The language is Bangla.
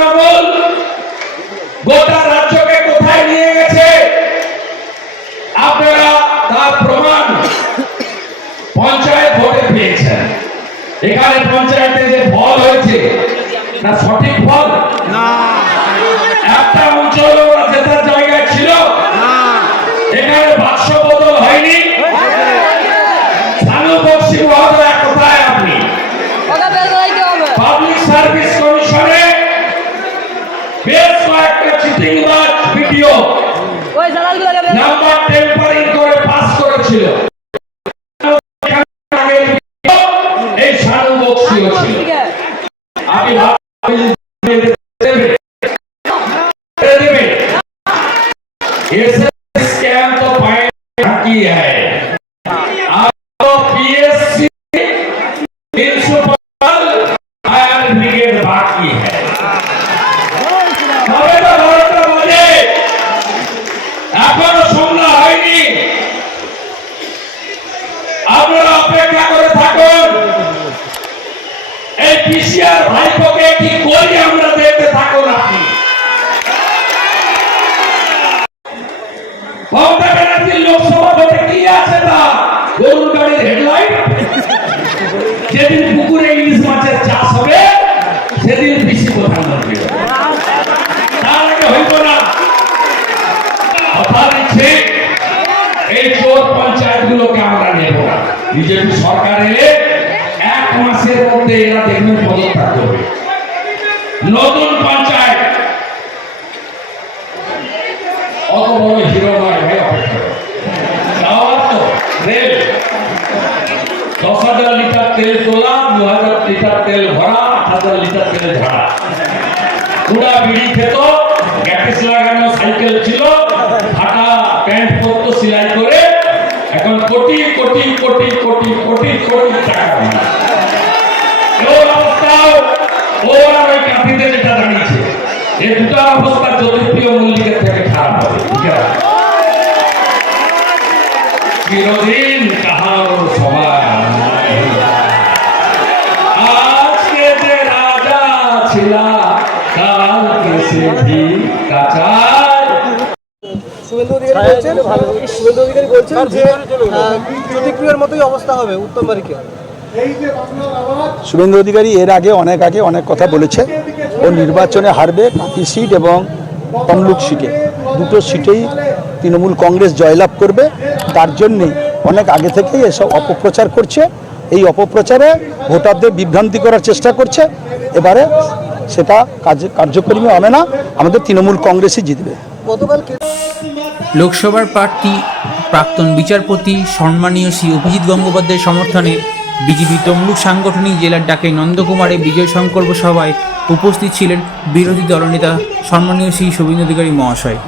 তৃণমূল গোটা রাজ্যকে কোথায় নিয়ে গেছে আপনারা তার প্রমাণ পঞ্চায়েত ভোটে পেয়েছেন। এখানে পঞ্চায়েতে যে ফল হয়েছে না সঠিক ফল না, একটা অঞ্চল ওরা জেতার জায়গায় ছিল এখানে বাক্স বদল হয়নি। সানু বক্সি মহোদয় কোথায় আপনি? পাবলিক সার্ভিস কমিশনে বেশ কয়েকটা চিটিংবাজ ভিডিও নাম্বার টেম্পারিং করে পাস করেছিল। এই সানু বক্সিও ছিল। আমি स्कैम तो बाकी है, आपको पीएससी म्युनिसिपल फायर ब्रिगेड बाकी है। এখনো সন্ধ্যা হয়নি, আপনারা অপেক্ষা করে থাকুন। এই পিসিআর ভাইপোকে কি করি আমরা দেখতে থাকুন। আপনি মমতা ব্যানার্জির লোকসভা ভোটে কি আছে তা গরুর গাড়ির হেডলাইট। যেদিন পুকুরে ইলিশ মাছের চাষ হবে সেদিন পিসি প্রধানমন্ত্রী হবে, তার আগে হইব না। কথা দিচ্ছে এই চোর পঞ্চায়েত গুলোকে আমরা নেব না। বিজেপি সরকার এলে 1 মাসের মধ্যে এরা দেখবেন পদত্যাগ করবে। নতুন পঞ্চায়েত অত বড় হিরো নয় ভাই, অপেক্ষা রেল 10,000 লিটার তেল তোলা, 2,000 লিটার তেল ভরা, 8,000 লিটার তেল ঝাড়া। পুরা বিড়ি খেত, গ্যাটিস লাগানো সাইকেল ছিল, ফাটা প্যান্ট পরত সেলাই করে, এখন কোটি কোটি কোটি কোটি কোটি কোটি টাকা। ওর অবস্থাও ওর আর ওই কাঁথিতে যেটা দাঁড়িয়েছে, এই দুটো অবস্থা জ্যোতিপ্রিয় মল্লিকের থেকে খারাপ হবে। চিরদিন কাহার সবাই আজকে যে রাজা ছিলা কালকে সে ঠিক কাচার। শুভেন্দু অধিকারী বলছেন যে জ্যোতিপ্রিয়র মতোই অবস্থা হবে উত্তম বারিকে। শুভেন্দু অধিকারী এর আগে অনেক কথা বলেছে। ও নির্বাচনে হারবে কাঁথি সিট এবং তমলুক সিটে, দুটো সিটেই তৃণমূল কংগ্রেস জয়লাভ করবে। তার জন্যে অনেক আগে থেকেই এসব অপপ্রচার করছে। এই অপপ্রচারে ভোটারদের বিভ্রান্তি করার চেষ্টা করছে। এবারে সেটা কার্যকরী হবে না, আমাদের তৃণমূল কংগ্রেসই জিতবে। লোকসভার প্রার্থী প্রাক্তন বিচারপতি সম্মানীয় শ্রী অভিজিৎ গঙ্গোপাধ্যায়ের সমর্থনে বিজেপি তমলুক সাংগঠনিক জেলার ডাকে নন্দকুমারে বিজয় সংকল্প সভায় উপস্থিত ছিলেন বিরোধী দলনেতা সম্মানীয় শ্রী শুভেন্দু অধিকারী মহাশয়।